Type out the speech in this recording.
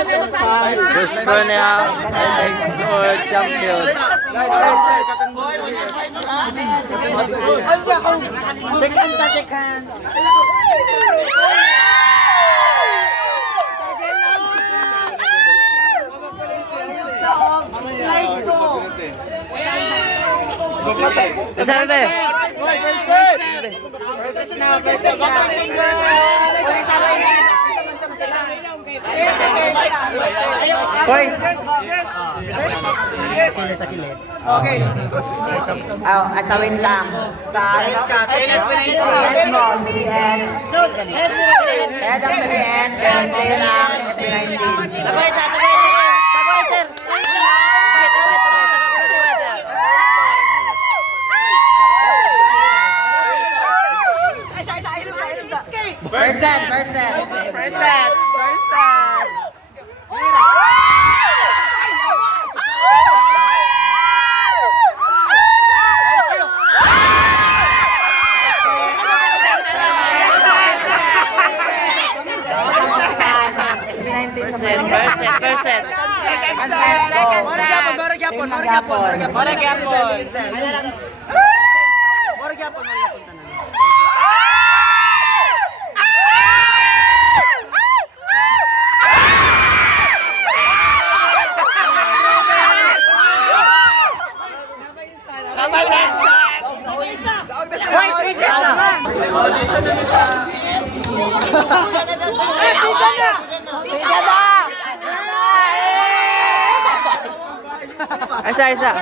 Gusto niya world champion. Second ka, second. Sabi. Hoy. Kilit. Okay. Asawin lang. Sa head mo, CBN. Head of CBN, play lang, SB19. Tabay sa tabay sir. First set. First set. Isa.